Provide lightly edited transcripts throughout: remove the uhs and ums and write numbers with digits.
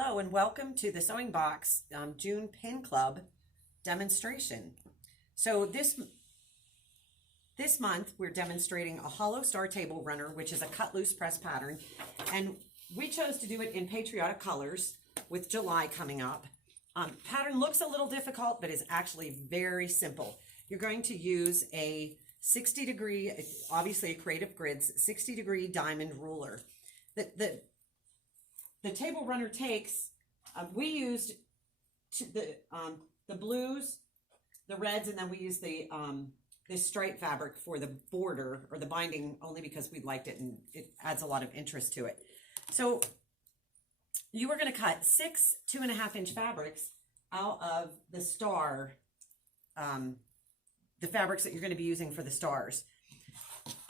Hello and welcome to the Sewing Box June Pin Club demonstration. So this month we're demonstrating a hollow star table runner, which is a cut loose press pattern, and we chose to do it in patriotic colors with July coming up. Pattern looks a little difficult, but is actually very simple. You're going to use a 60-degree, obviously a Creative Grids 60-degree diamond ruler. The table runner takes, we used the blues, the reds, and then we used the this stripe fabric for the border or the binding only because we liked it and it adds a lot of interest to it. So you are going to cut 6 2.5-inch fabrics out of the star, the fabrics that you're going to be using for the stars.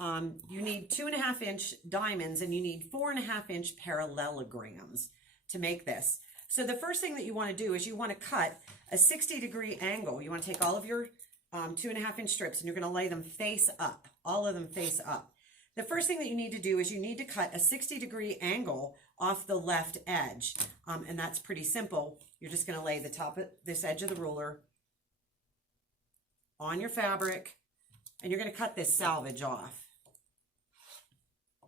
You need 2.5-inch diamonds and you need 4.5-inch parallelograms to make this. So the first thing that you want to do is you want to cut a 60-degree angle. You want to take all of your 2.5-inch strips and you're going to lay them face up, all of them face up. The first thing that you need to do is you need to cut a 60-degree angle off the left edge. And that's pretty simple. You're just going to lay the top of this edge of the ruler on your fabric, and you're going to cut this salvage off.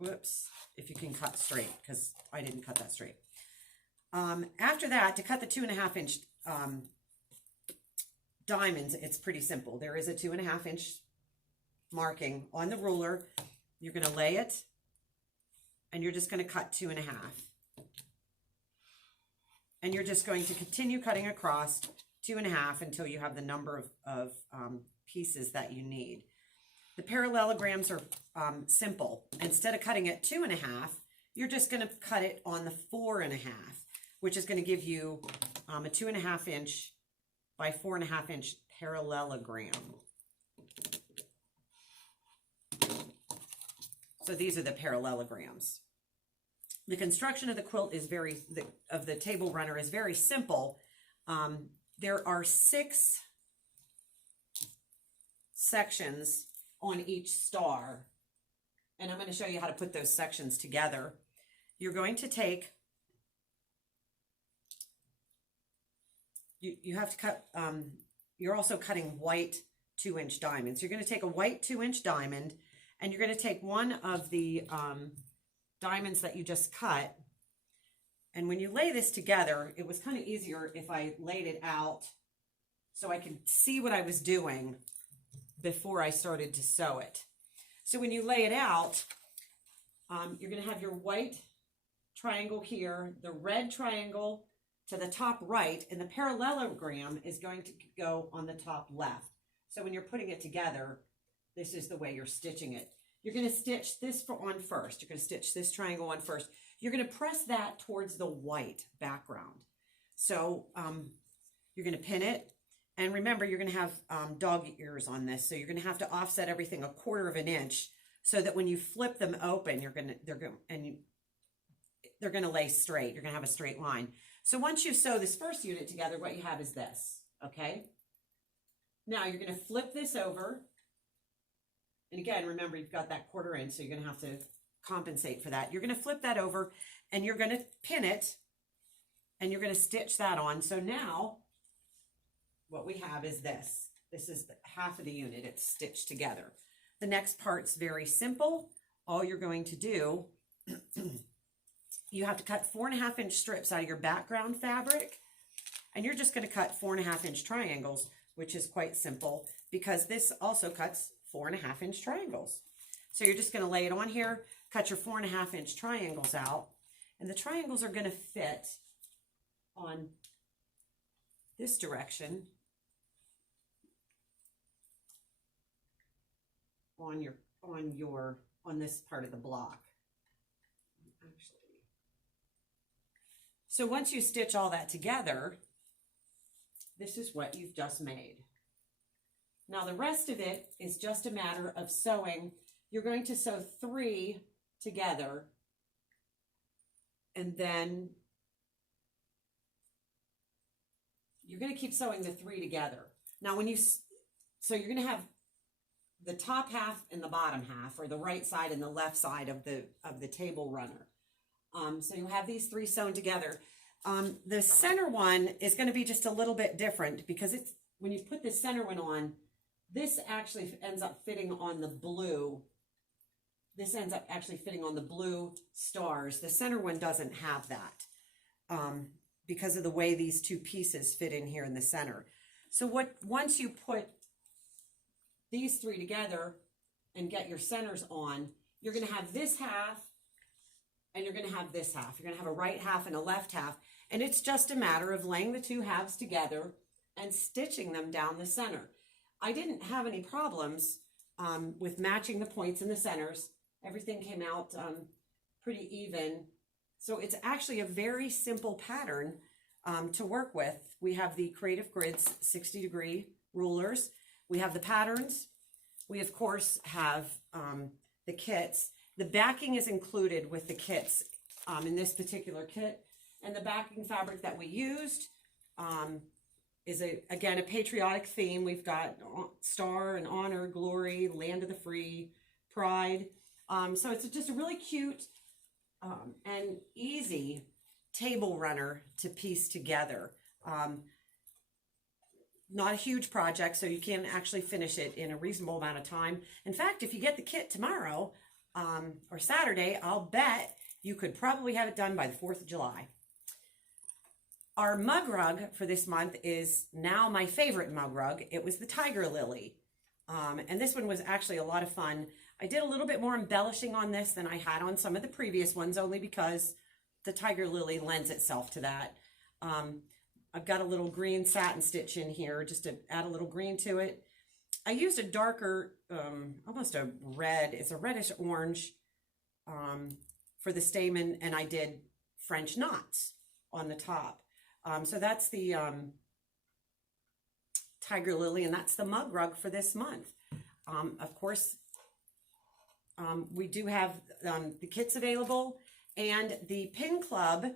Whoops, if you can cut straight, because I didn't cut that straight. After that, to cut the 2.5-inch diamonds, it's pretty simple. There is a 2.5-inch marking on the ruler. You're going to lay it, and you're just going to cut 2.5. And you're just going to continue cutting across 2.5 until you have the number of pieces that you need. The parallelograms are simple. Instead of cutting it 2.5, you're just going to cut it on the 4.5, which is going to give you a 2.5-inch by 4.5-inch parallelogram. So these are the parallelograms. The construction of the quilt is of the table runner is very simple. There are 6 sections on each star, and I'm going to show you how to put those sections together. You're going to take, you have to cut, you're also cutting white 2-inch diamonds. You're going to take a white 2-inch diamond, and you're going to take one of the diamonds that you just cut, and when you lay this together, it was kind of easier if I laid it out so I could see what I was doing before I started to sew it. So when you lay it out, you're going to have your white triangle here, the red triangle to the top right, and the parallelogram is going to go on the top left. So when you're putting it together, this is the way you're stitching it. You're going to stitch this on first. You're going to stitch this triangle on first. You're going to press that towards the white background. So you're going to pin it. And remember, you're going to have dog ears on this, so you're going to have to offset everything 1/4 of an inch so that when you flip them open, they're going to lay straight. You're going to have a straight line. So once you sew this first unit together, what you have is this, okay? Now you're going to flip this over. And again, remember, you've got that 1/4 inch, so you're going to have to compensate for that. You're going to flip that over, and you're going to pin it, and you're going to stitch that on. So now what we have is this. This is half of the unit. It's stitched together. The next part's very simple. All you're going to do, you have to cut 4.5-inch strips out of your background fabric, and you're just going to cut 4.5-inch triangles, which is quite simple because this also cuts 4.5-inch triangles. So you're just going to lay it on here, cut your 4.5-inch triangles out, and the triangles are going to fit on this direction on this part of the block. So once you stitch all that together, this is what you've just made. Now the rest of it is just a matter of sewing. You're going to sew 3 together, and then you're going to keep sewing the 3 together. Now so you're going to have the top half and the bottom half, or the right side and the left side of the table runner. So you have these 3 sewn together. The center one is going to be just a little bit different because it's, when you put the center one on, this actually ends up fitting on the blue. This ends up actually fitting on the blue stars. The center one doesn't have that because of the way these two pieces fit in here in the center. So once you put these three together and get your centers on, you're going to have this half and you're going to have this half. You're going to have a right half and a left half. And it's just a matter of laying the two halves together and stitching them down the center. I didn't have any problems with matching the points in the centers. Everything came out pretty even. So it's actually a very simple pattern to work with. We have the Creative Grids 60-degree rulers. We have the patterns. We, of course, have the kits. The backing is included with the kits in this particular kit. And the backing fabric that we used is, again, a patriotic theme. We've got Star and Honor, Glory, Land of the Free, Pride. So it's just a really cute and easy table runner to piece together. Not a huge project, so you can actually finish it in a reasonable amount of time. In fact, if you get the kit tomorrow or Saturday, I'll bet you could probably have it done by the 4th of July. Our mug rug for this month is now my favorite mug rug. It was the Tiger Lily. And this one was actually a lot of fun. I did a little bit more embellishing on this than I had on some of the previous ones, only because the Tiger Lily lends itself to that. I've got a little green satin stitch in here just to add a little green to it. I used a darker, almost a red, it's a reddish orange for the stamen, and I did French knots on the top. So that's the Tiger Lily, and that's the mug rug for this month. Of course, we do have the kits available, and the Pin Club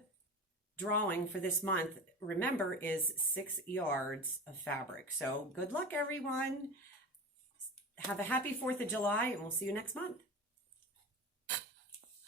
drawing for this month, remember, is 6 yards of fabric. So good luck, everyone. Have a happy 4th of July, and we'll see you next month.